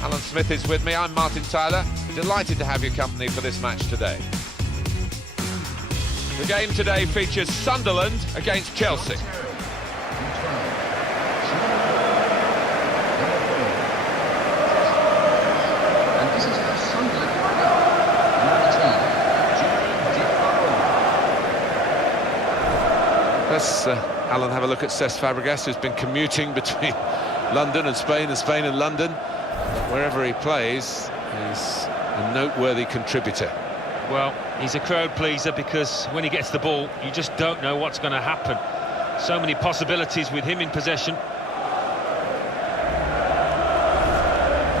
Alan Smith is with me, I'm Martin Tyler. Delighted to have your company for this match today. The game today features Sunderland against Chelsea. And this is how Sunderland line up. Number 10, Let's, Alan, have a look at Cesc Fabregas, who's been commuting between London and Spain and London. Wherever he plays, he's a noteworthy contributor. Well, he's a crowd pleaser because when he gets the ball, you just don't know what's going to happen. So many possibilities with him in possession.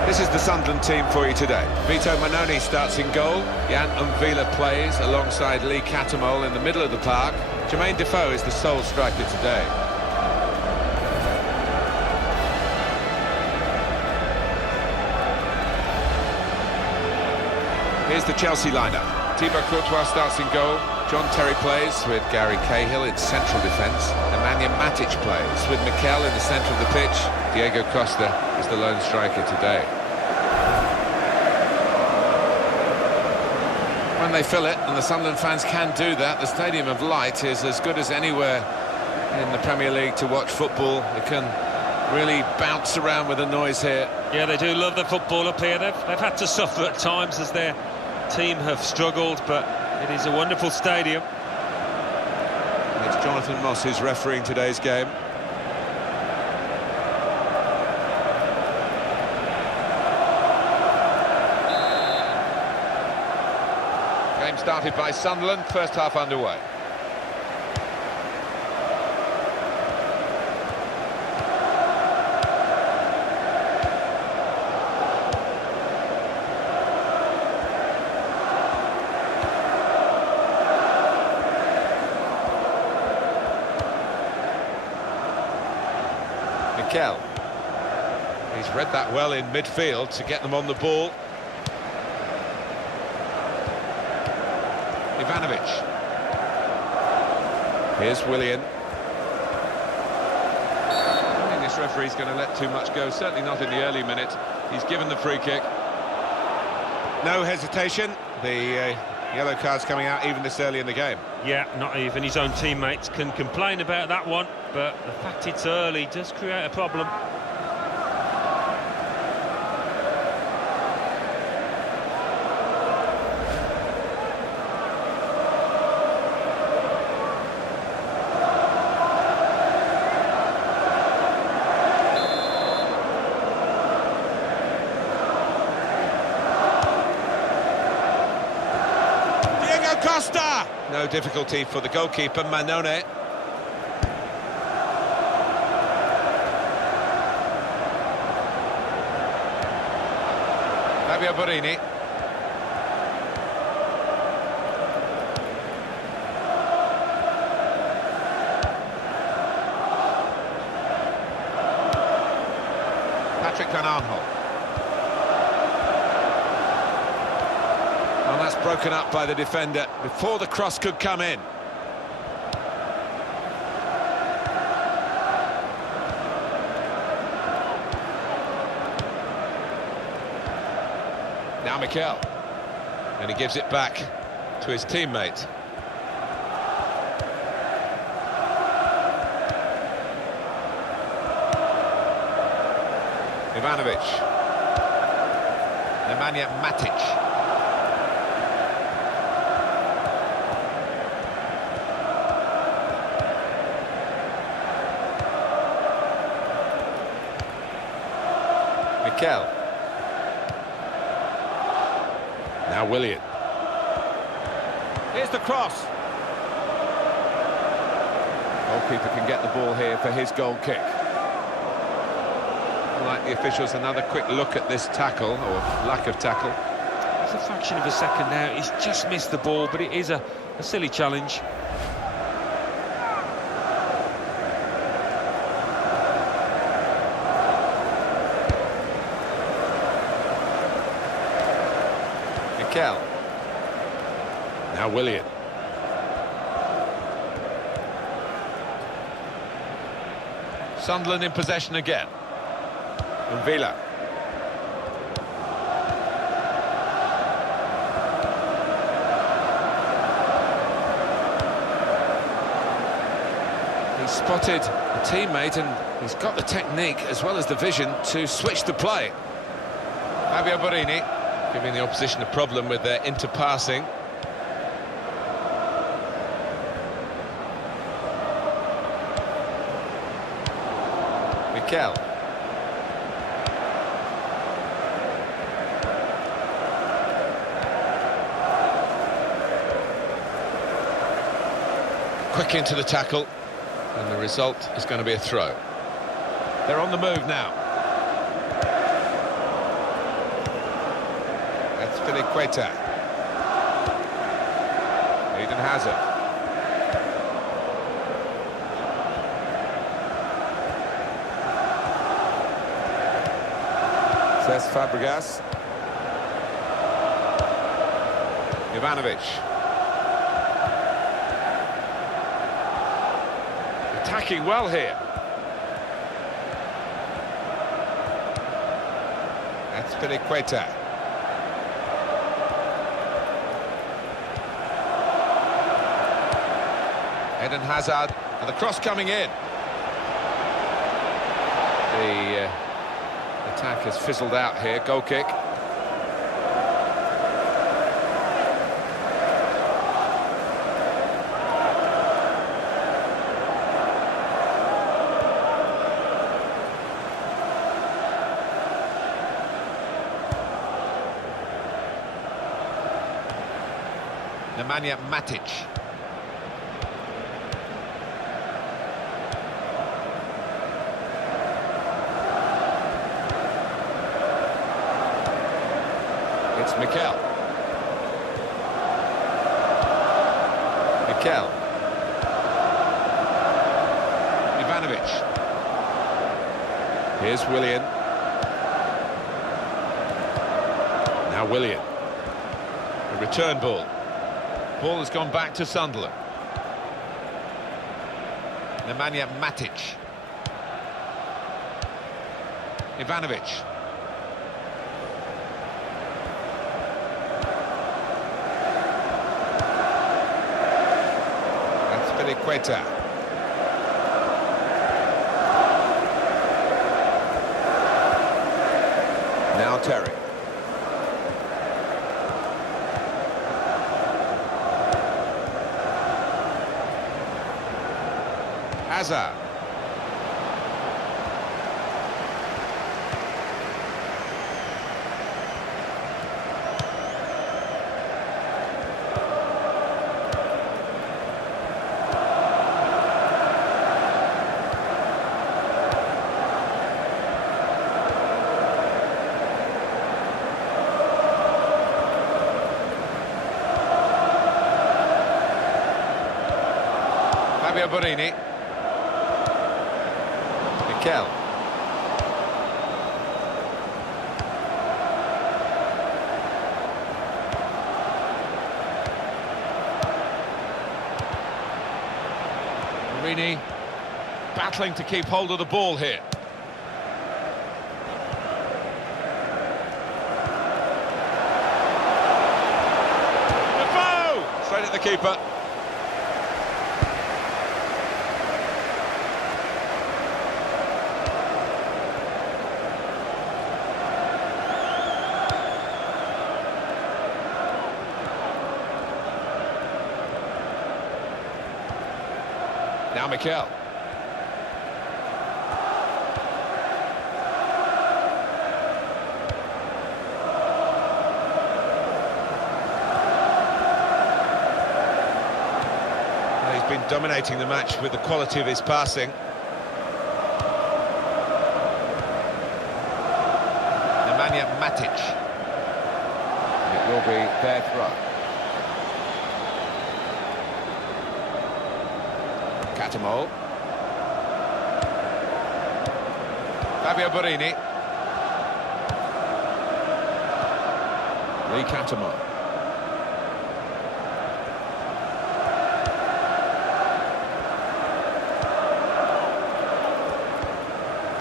This is the Sunderland team for you today. Vito Mannone starts in goal. Jan Umvila plays alongside Lee Catamol in the middle of the park. Jermaine Defoe is the sole striker today. Here's the Chelsea lineup. Thibaut Courtois starts in goal. John Terry plays with Gary Cahill in central defence. Nemanja Matic plays with Mikel in the centre of the pitch. Diego Costa is the lone striker today. When they fill it, and the Sunderland fans can do that, the Stadium of Light is as good as anywhere in the Premier League to watch football. It can really bounce around with the noise here. Yeah, they do love the football up here. They've had to suffer at times as their team have struggled, but it is a wonderful stadium. It's Jonathan Moss who's refereeing today's game. Game started by Sunderland, first half underway. Mikel. He's read that well in midfield to get them on the ball. Ivanovic. Here's Willian. I don't think this referee's going to let too much go, certainly not in the early minutes. He's given the free kick. No hesitation. The yellow card's coming out even this early in the game. Yeah, not even his own teammates can complain about that one, but the fact it's early does create a problem. Costa! No difficulty for the goalkeeper, Mannone. Fabio Borini. Patrick Van Aanholt. Well, that's broken up by the defender before the cross could come in. Now Mikel. And he gives it back to his teammate. Ivanovic. Nemanja Matic. Mikel. Now Willian. Here's the cross. Goalkeeper can get the ball here for his goal kick. Like the officials, another quick look at this tackle, or lack of tackle. It's a fraction of a second now. He's just missed the ball, but it is a silly challenge. Mikel. Now Willian. Sunderland in possession again. Umvila. spotted a teammate, and he's got the technique as well as the vision to switch the play. Fabio Borini giving the opposition a problem with their interpassing. Mikel. Quick into the tackle, and the result is going to be a throw. They're on the move now. That's Filiqueta. Eden Hazard. Cesc Fabregas. Ivanovic. Attacking well here. That's Filiqueta. Eden Hazard, and the cross coming in. The attack has fizzled out here. Goal kick. Nemanja Matic. It's Mikel. Ivanovic. Here's Willian. Now Willian. A return ball. Ball has gone back to Sunderland. Nemanja Matic. Ivanovic. That's Filiqueta. Now Terry. Hazard. Fabio Borini. Mikel. Borini battling to keep hold of the ball here. Defoe! Straight at the keeper. Now Mikel. He's been dominating the match with the quality of his passing. Nemanja Matic. It will be their throw. Catamo. Fabio Borini. Lee Catamo.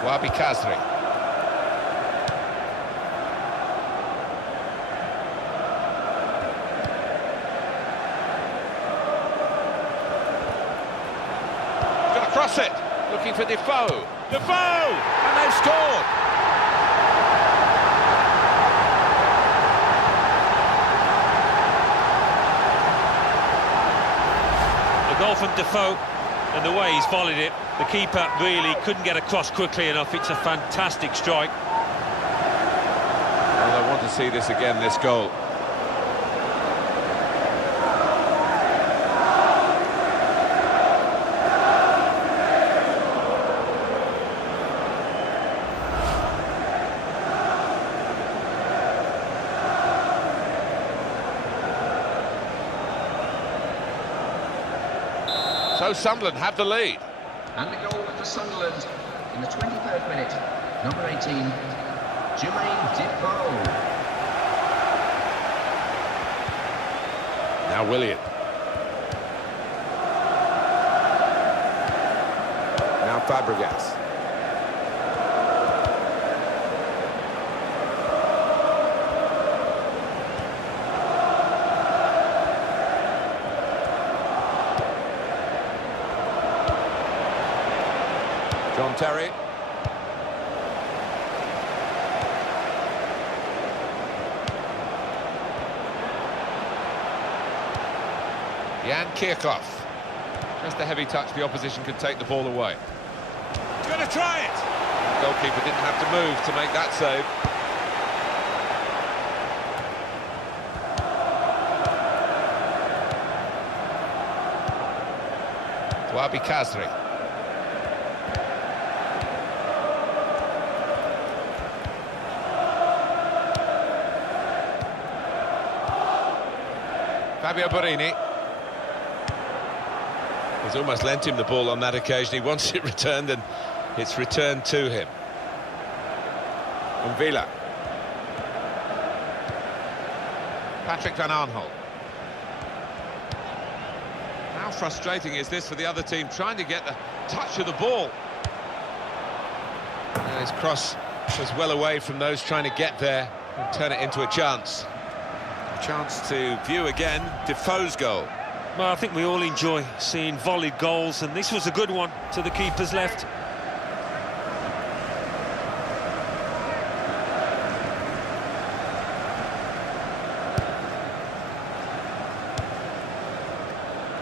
Wabi Kazri. Gonna cross it. Looking for Defoe. Defoe! And they've scored! The goal from Defoe, and the way he's volleyed it, the keeper really couldn't get across quickly enough. It's a fantastic strike. Well, I want to see this again, this goal. So Sunderland have the lead. And the goal for Sunderland in the 23rd minute. Number 18, Jermaine Defoe. Now Willian. Now Fabregas. John Terry. Jan Kirchhoff. Just a heavy touch, the opposition could take the ball away. He's going to try it! The goalkeeper didn't have to move to make that save. Wabi Kazri. Fabio Borini. He's almost lent him the ball on that occasion. He wants it returned, and it's returned to him. Villa. Patrick van Aanholt. How frustrating is this for the other team, trying to get the touch of the ball? And his cross was well away from those trying to get there and turn it into a chance. A chance to view again Defoe's goal. Well, I think we all enjoy seeing volleyed goals, and this was a good one to the keeper's left.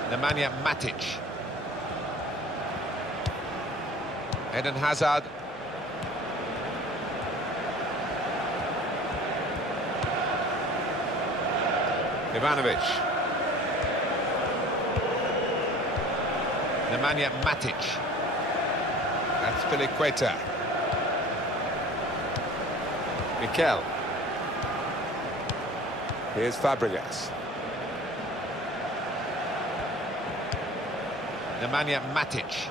Nemanja Matic. Eden Hazard. Ivanovic. Nemanja Matic. That's Piliqueta. Mikel. Here's Fabregas. Nemanja Matic.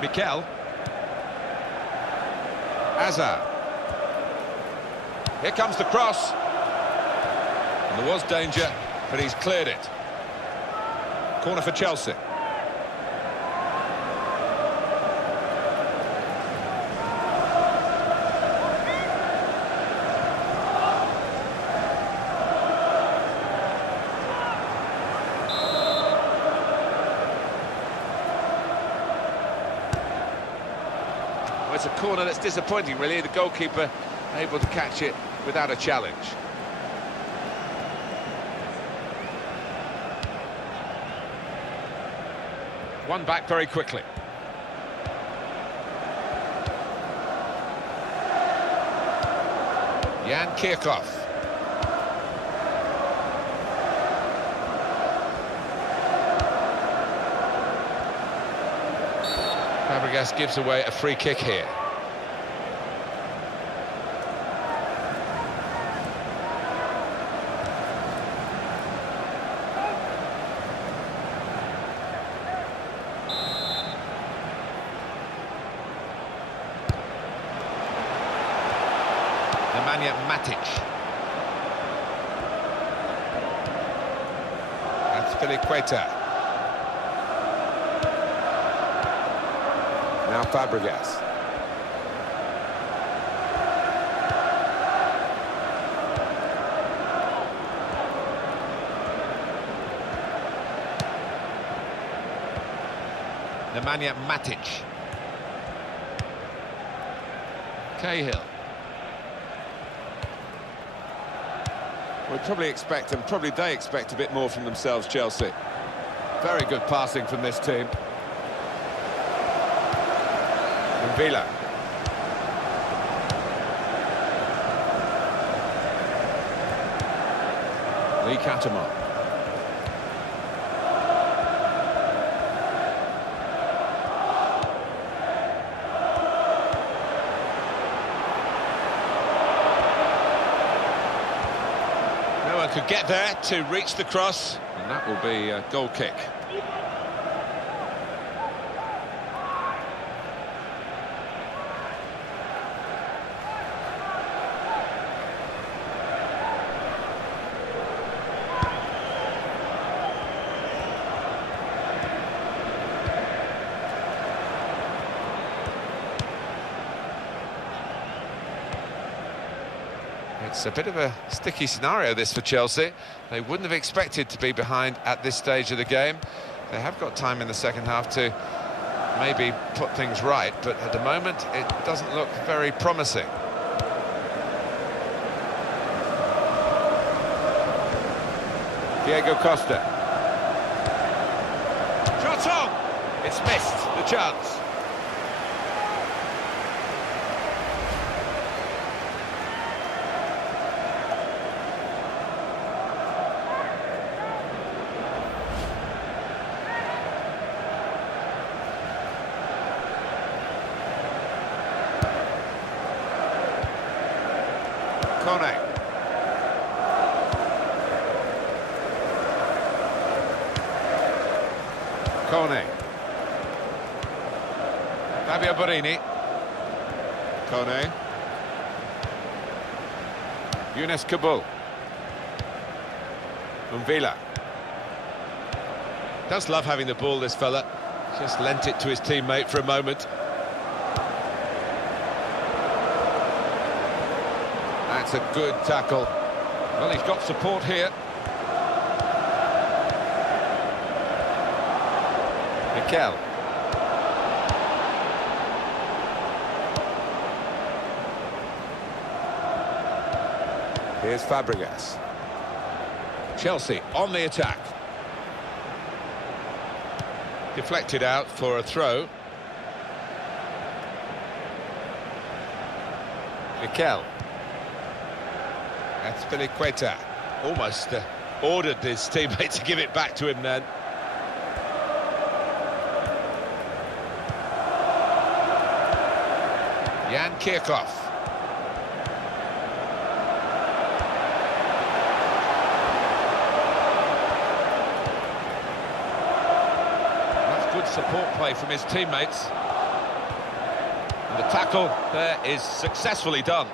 Mikel. Hazard. Here comes the cross. And there was danger, but he's cleared it. Corner for Chelsea. Well, it's a corner that's disappointing, really. The goalkeeper able to catch it without a challenge. One back very quickly. Jan Kirchhoff. Fabregas gives away a free kick here. Nemanja Matic. That's Piliqueta. Now Fabregas. Nemanja Matic. Cahill. We probably expect, and probably they expect a bit more from themselves, Chelsea. Very good passing from this team. Villa. Lee Catamar. No one could get there to reach the cross, And that will be a goal kick. It's a bit of a sticky scenario, this, for Chelsea. They wouldn't have expected to be behind at this stage of the game. They have got time in the second half to maybe put things right, but at the moment it doesn't look very promising. Diego Costa. Shot on! It's missed, the chance. Kone. Kone. Fabio Borini. Kone. Younes Kabul. Villa. Does love having the ball, this fella. Just lent it to his teammate for a moment. That's a good tackle. Well, he's got support here. Mikel. Here's Fabregas. Chelsea on the attack. Deflected out for a throw. Mikel. That's Azpilicueta. Almost ordered his teammate to give it back to him then. Jan Kirchhoff. That's good support play from his teammates. And the tackle there is successfully done.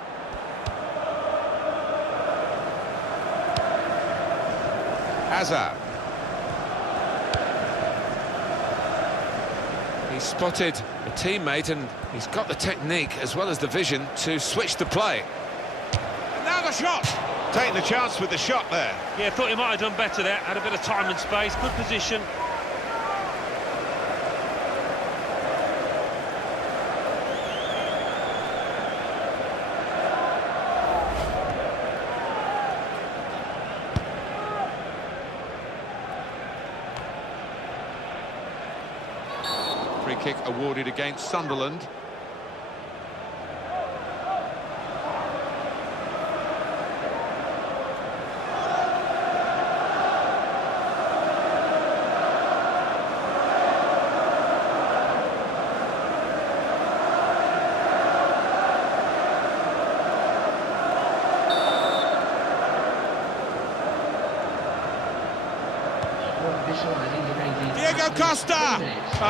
Hazard. He's spotted a teammate and he's got the technique as well as the vision to switch the play. And now the shot! Taking the chance with the shot there. Yeah, thought he might have done better there. Had a bit of time and space, good position. Free kick awarded against Sunderland. Diego Costa!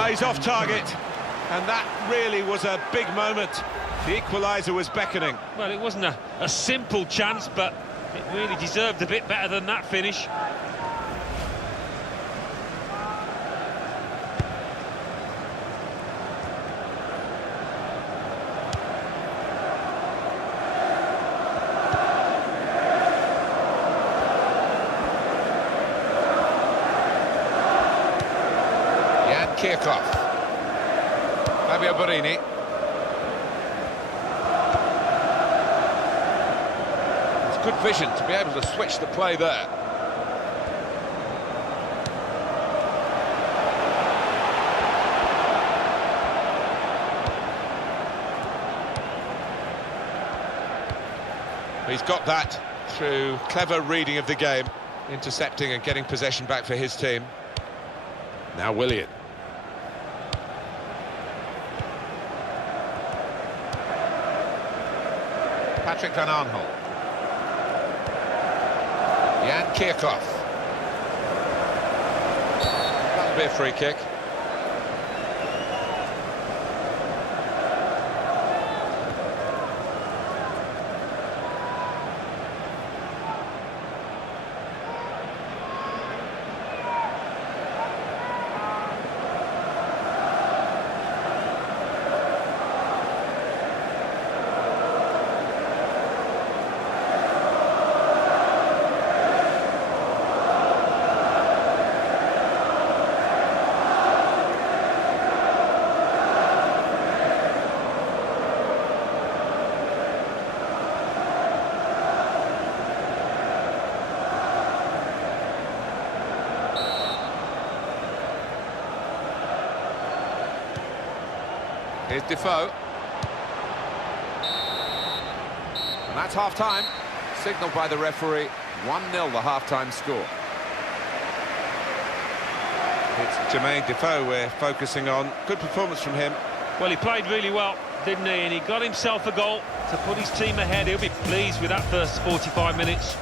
He's off target. And that really was a big moment. The equaliser was beckoning. Well, it wasn't a simple chance, but it really deserved a bit better than that finish. Jan Kirchhoff. Fabio Borini. It's good vision to be able to switch the play there. He's got that through clever reading of the game, intercepting and getting possession back for his team. Now Willian. Patrick Van Aanholt. Jan Kierkov. That'll be a free kick. Here's Defoe. And that's half-time. Signalled by the referee, 1-0 the half-time score. It's Jermaine Defoe we're focusing on. Good performance from him. Well, he played really well, didn't he? And he got himself a goal to put his team ahead. He'll be pleased with that first 45 minutes.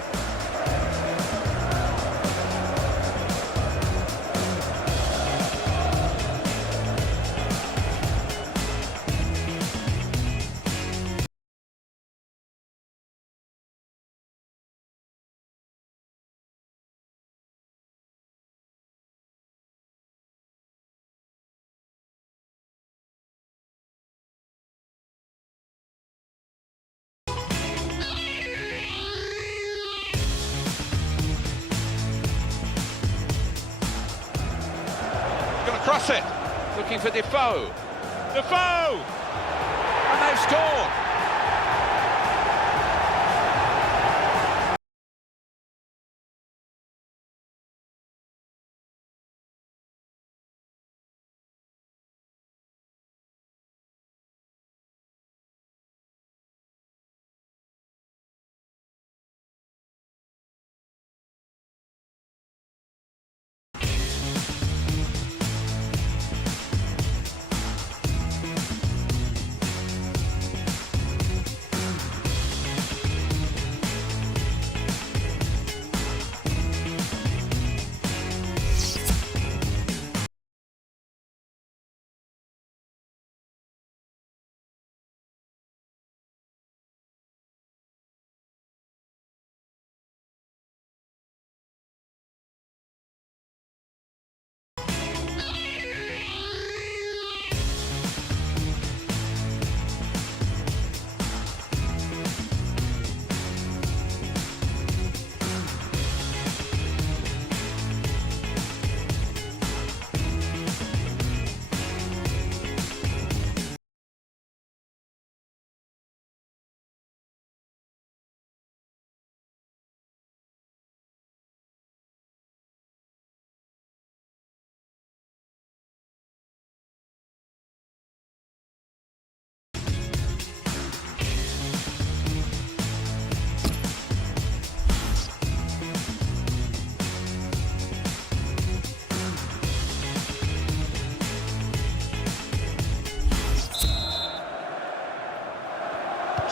Cross it, looking for Defoe. Defoe! And they've scored!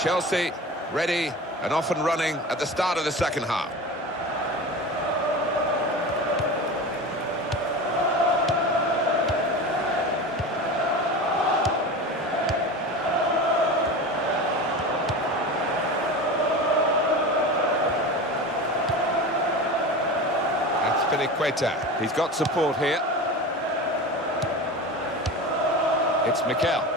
Chelsea ready and off and running at the start of the second half. That's Filiqueta. He's got support here. It's Mikel.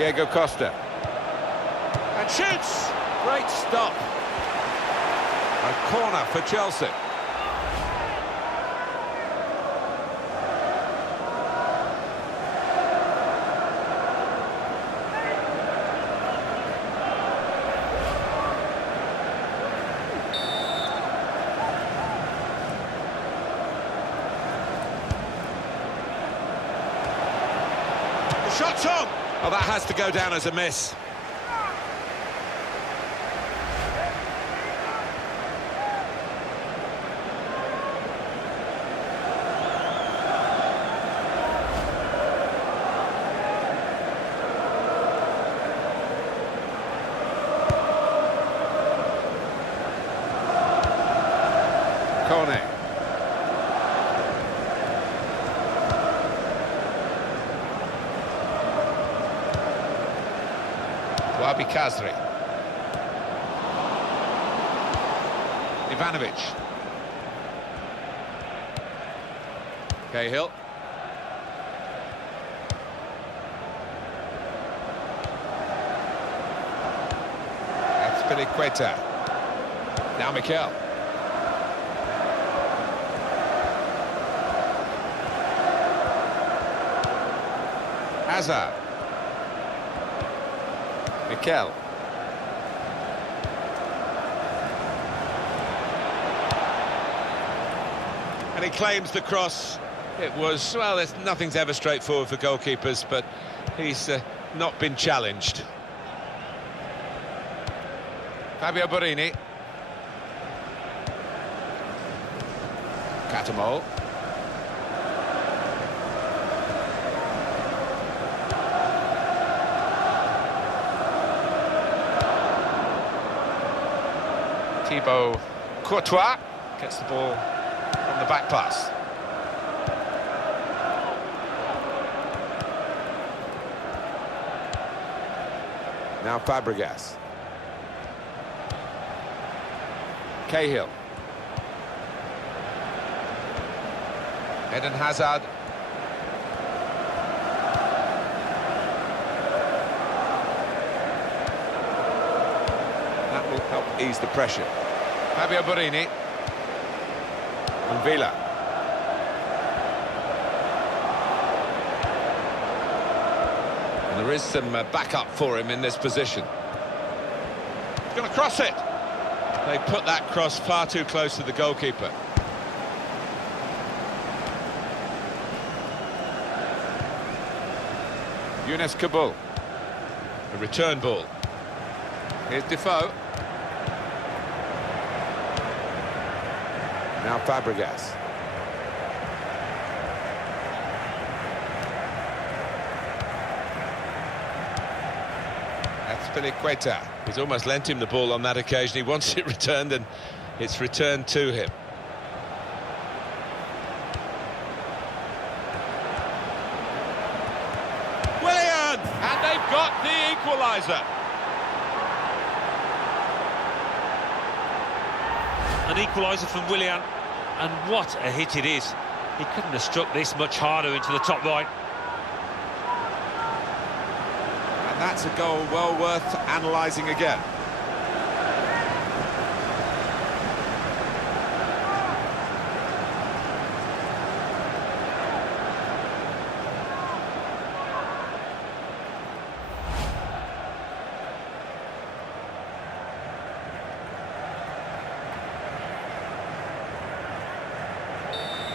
Diego Costa. And shoots! Great stop. A corner for Chelsea. The shot's on! Oh, that has to go down as a miss. Corner. Wabi Kazri. Ivanovic. Cahill. That's Piliqueta. Now Mikel. Hazard. Mikel. And he claims the cross. It was, well, nothing's ever straightforward for goalkeepers, but he's not been challenged. Fabio Borini. Catamol. Thibaut Courtois gets the ball from the back pass. Now Fabregas. Cahill. Eden Hazard. That will help ease the pressure. Fabio Borini. And Villa. And there is some backup for him in this position. He's going to cross it. They put that cross far too close to the goalkeeper. Younes Kabul. A return ball. Here's Defoe. Now Fabregas. That's Piliqueta. He's almost lent him the ball on that occasion. He wants it returned, and it's returned to him. Willian! And they've got the equaliser. An equaliser from Willian, and what a hit it is. He couldn't have struck this much harder into the top right. And that's a goal well worth analysing again.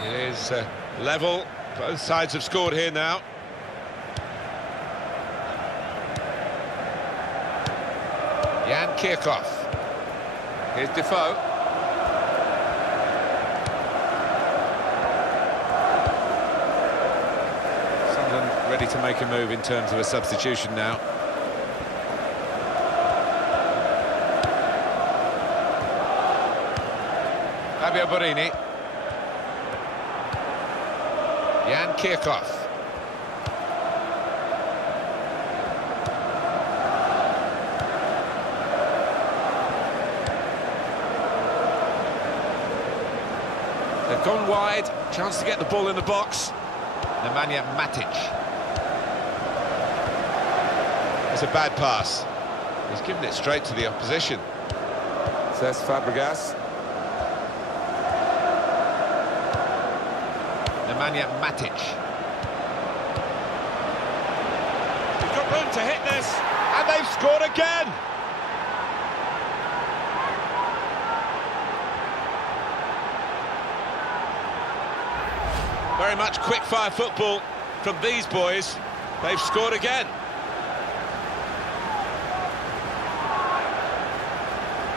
It is level. Both sides have scored here now. Jan Kirchhoff. Here's Defoe. Sunderland ready to make a move in terms of a substitution now. Fabio Borini. Jan Kirchhoff. They've gone wide, chance to get the ball in the box. Nemanja Matic. It's a bad pass. He's given it straight to the opposition. Says Fabregas. Nemanja Matic. He's got room to hit this, and they've scored again. Very much quick-fire football from these boys. They've scored again.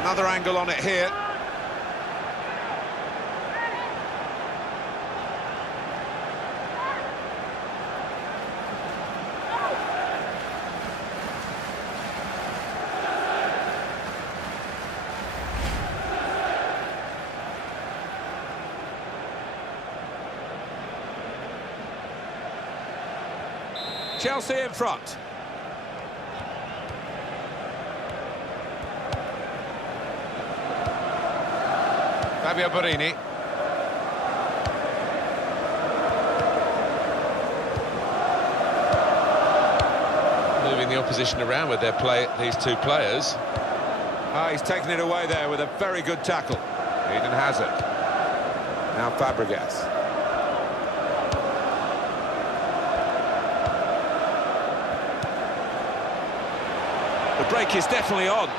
Another angle on it here. Chelsea in front. Fabio Borini. Moving the opposition around with their play, these two players. He's taken it away there with a very good tackle. Eden Hazard. Now Fabregas. The break is definitely on.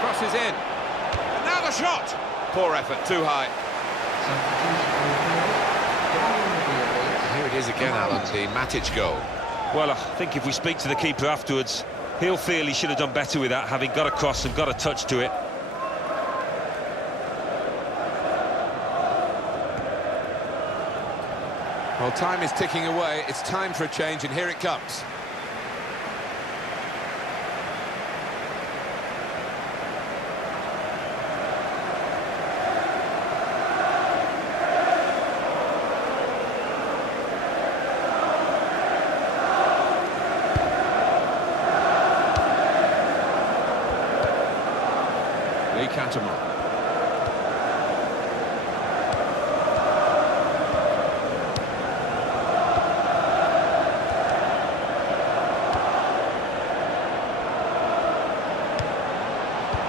Crosses in. And now the shot. Poor effort, too high. Here it is again, Alan, the Matic goal. Well, I think if we speak to the keeper afterwards, he'll feel he should have done better with that, having got across and got a touch to it. Well, time is ticking away. It's time for a change, and here it comes.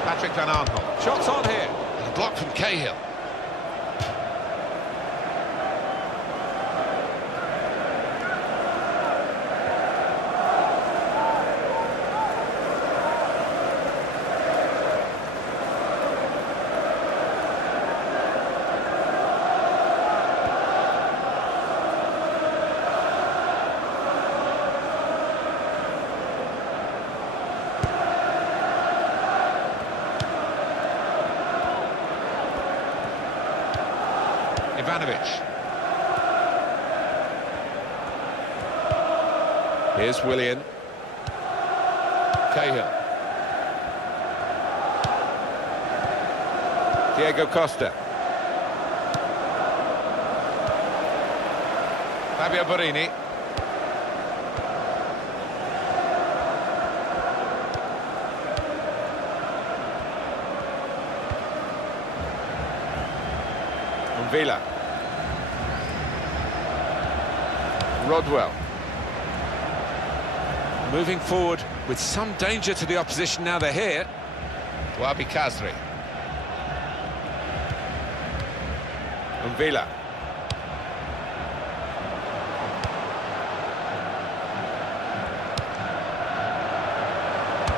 Patrick Van Aanholt. Shots on here. And a block from Cahill. Ivanovic. Here's Willian. Cahill. Diego Costa. Fabio Borini. Villa. Rodwell. Moving forward with some danger to the opposition now they're here. Wabi Kazri. Villa.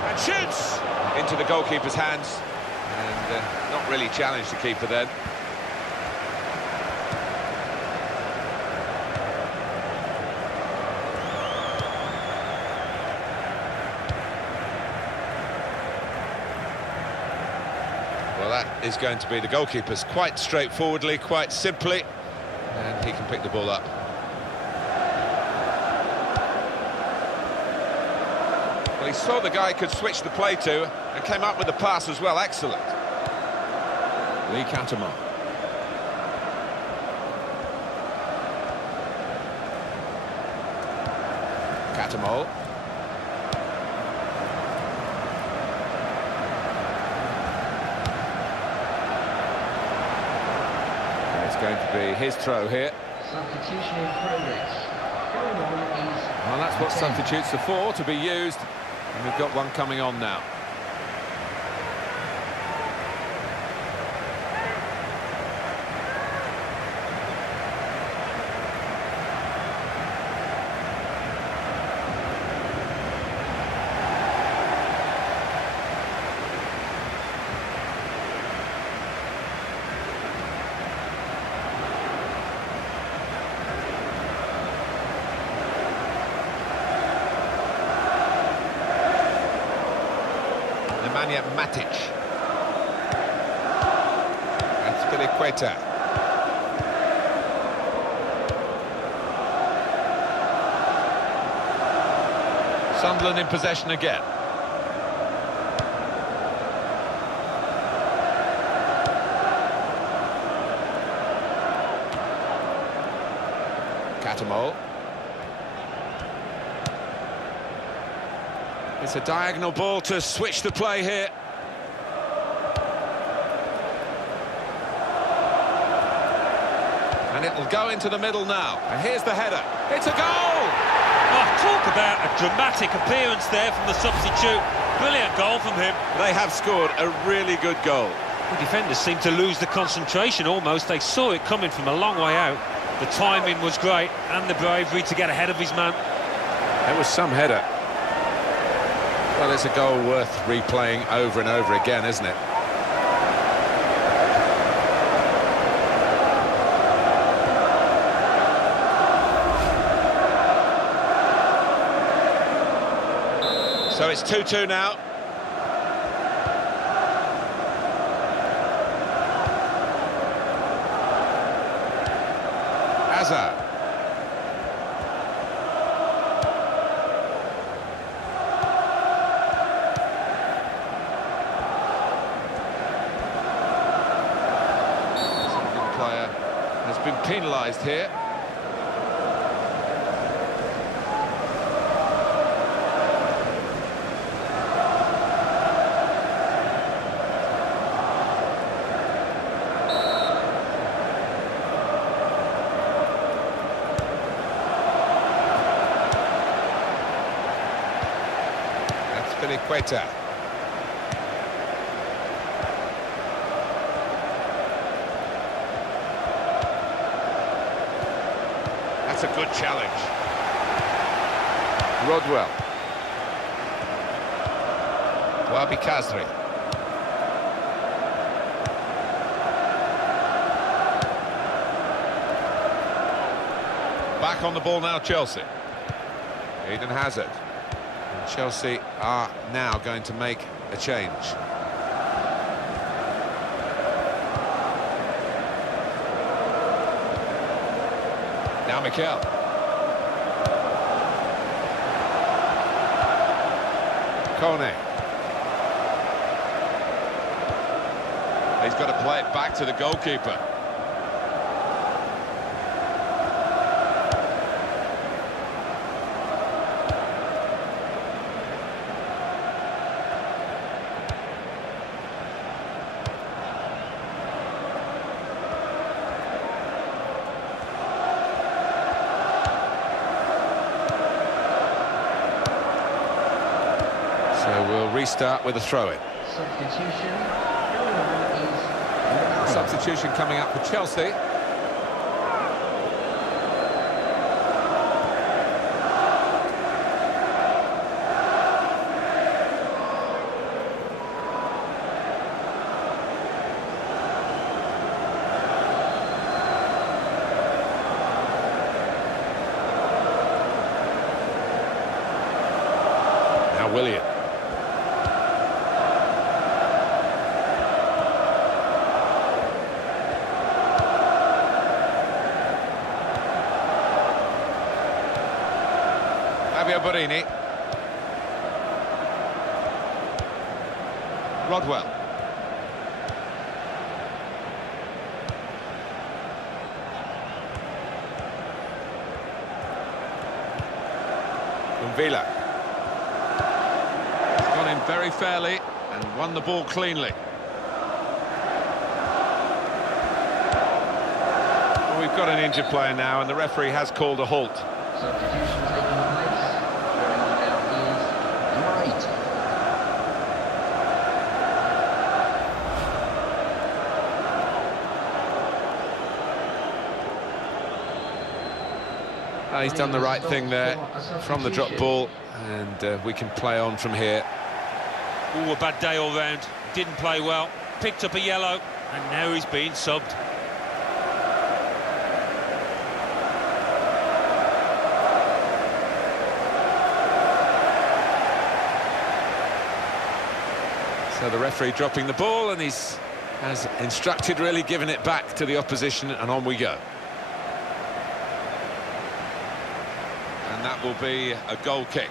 And shoots! Into the goalkeeper's hands. And not really challenged the keeper then. Well, that is going to be the goalkeeper's quite straightforwardly, quite simply, and he can pick the ball up. Well, he saw the guy could switch the play to and came up with the pass as well. Excellent. Lee Catamol. Catamol. Going to be his throw here. Substitution in progress. Going on is... Well, that's what substitutes are for, to be used. And we've got one coming on now. Nemanja Matic. That's Piliqueta. Sunderland in possession again. Catamol. It's a diagonal ball to switch the play here. And it'll go into the middle now. And here's the header. It's a goal! Oh, talk about a dramatic appearance there from the substitute. Brilliant goal from him. They have scored a really good goal. The defenders seemed to lose the concentration almost. They saw it coming from a long way out. The timing was great and the bravery to get ahead of his man. That was some header. Well, it's a goal worth replaying over and over again, isn't it? So it's 2-2 now. Hazard. Second player has been penalised here. Piliqueta. That's a good challenge. Rodwell. Wabi Kazri. Back on the ball now, Chelsea. Eden Hazard. Chelsea are now going to make a change. Now Mikel. Kone. He's got to play it back to the goalkeeper. So we'll restart with a throw-in. Substitution coming up for Chelsea. Now Willian. Borini. Rodwell. Villa. He's gone in very fairly and won the ball cleanly. Well, we've got an injured player now and the referee has called a halt. Substitution taking place. Going on now is Wright. He's done the right thing there from the drop ball, and we can play on from here. Ooh, a bad day all round. Didn't play well. Picked up a yellow, and now he's being subbed. So the referee dropping the ball, and he's, as instructed, really giving it back to the opposition, and on we go. And that will be a goal kick.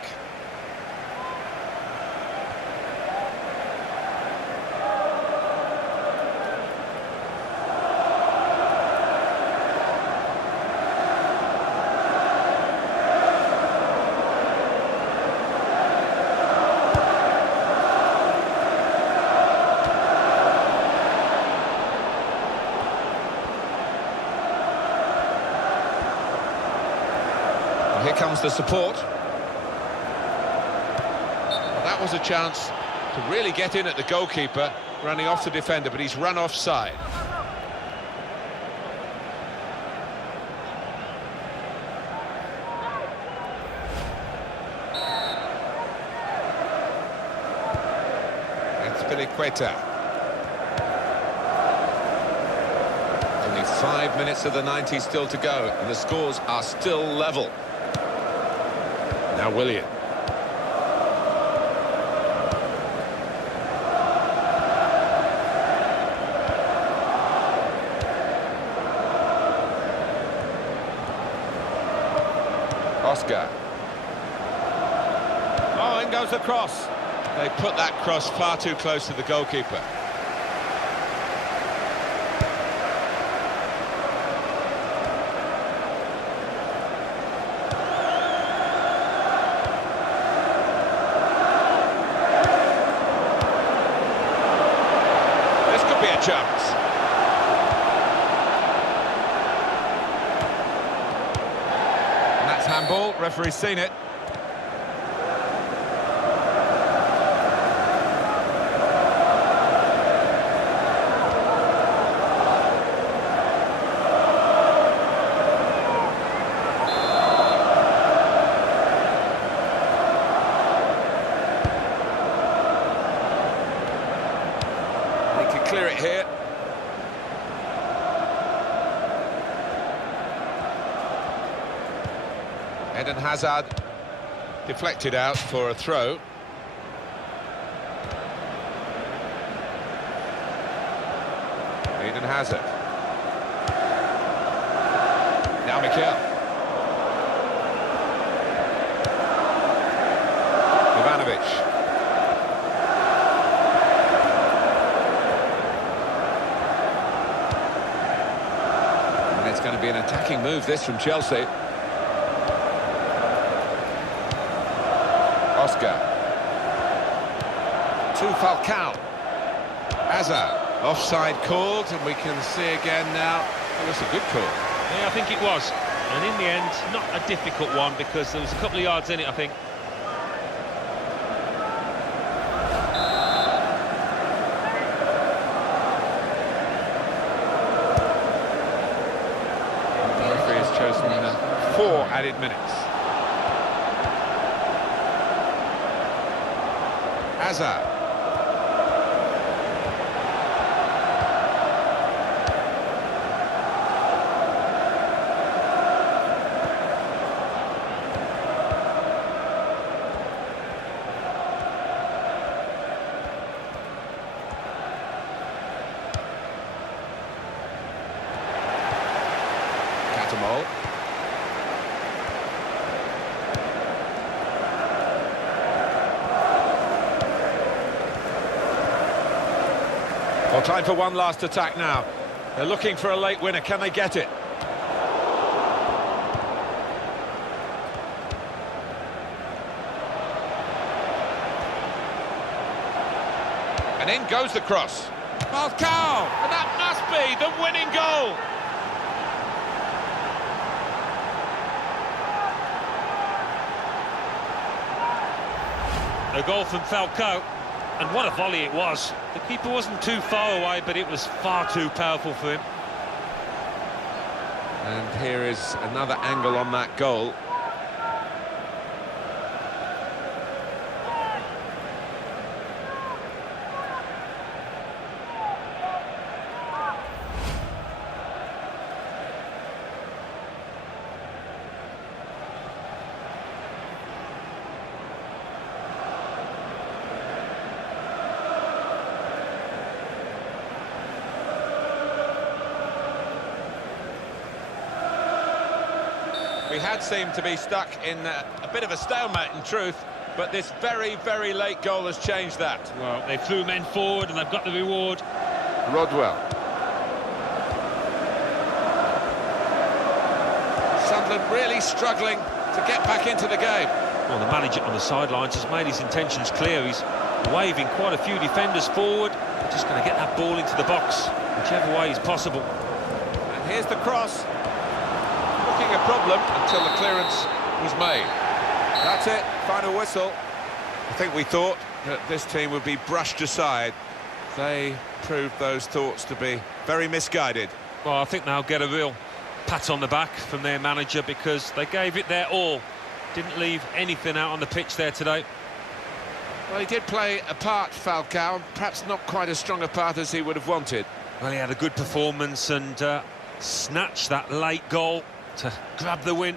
Here comes the support. Well, that was a chance to really get in at the goalkeeper, running off the defender, but he's run offside. It's Piliqueta. Only 5 minutes of the 90 still to go, and the scores are still level. Now Willian. Oscar. Oh, in goes the cross. They put that cross far too close to the goalkeeper. Chance. And that's handball. Referee's seen it. Clear it here. Eden Hazard deflected out for a throw. Eden Hazard. Now Mikel. Ivanovic. It's going to be an attacking move, this, from Chelsea. Oscar. To Falcao. Hazard. Offside called, and we can see again now. It was a good call. Yeah, I think it was. And in the end, not a difficult one, because there was a couple of yards in it, I think. Chosen 4 added minutes. Hazard. Catamol. Well, time for one last attack now. They're looking for a late winner. Can they get it? And in goes the cross. Falcao! And that must be the winning goal! A goal from Falcao, and what a volley it was. The keeper wasn't too far away, but it was far too powerful for him. And here is another angle on that goal. We had seemed to be stuck in a bit of a stalemate, in truth, but this very, very late goal has changed that. Well, they threw men forward and they've got the reward. Rodwell. Sunderland really struggling to get back into the game. Well, the manager on the sidelines has made his intentions clear. He's waving quite a few defenders forward. They're just going to get that ball into the box, whichever way is possible. And here's the cross. Looking a problem until the clearance was made. That's it, final whistle. I think we thought that this team would be brushed aside. They proved those thoughts to be very misguided. Well, I think they'll get a real pat on the back from their manager because they gave it their all. Didn't leave anything out on the pitch there today. Well, he did play a part, Falcao, perhaps not quite as strong a part as he would have wanted. Well, he had a good performance and snatched that late goal to grab the win.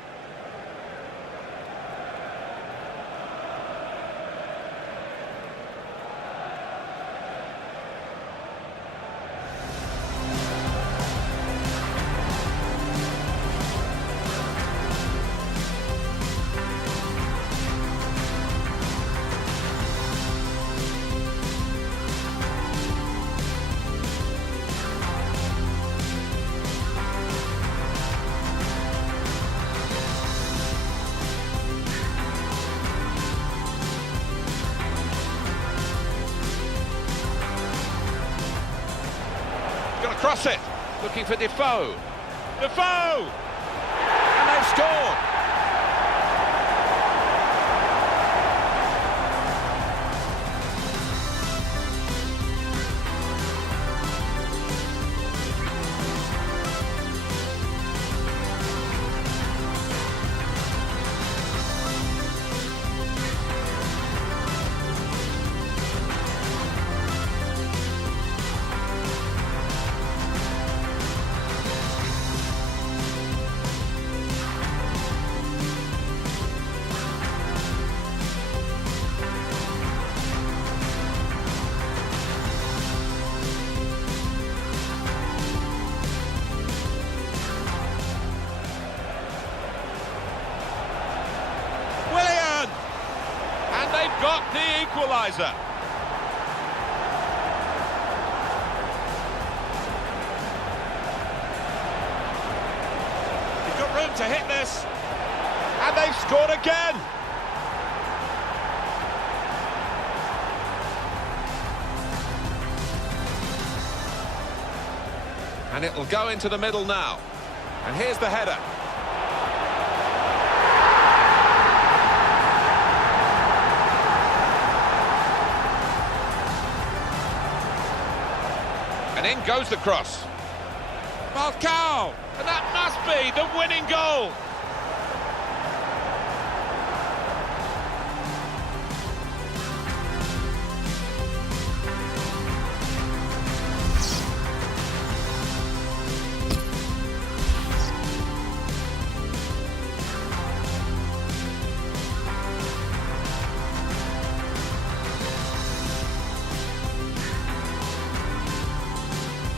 Gonna cross it, looking for Defoe. Defoe! And they've scored! They've got the equaliser. He's got room to hit this. And they've scored again. And it'll go into the middle now. And here's the header. And in goes the cross. Falcao! And that must be the winning goal.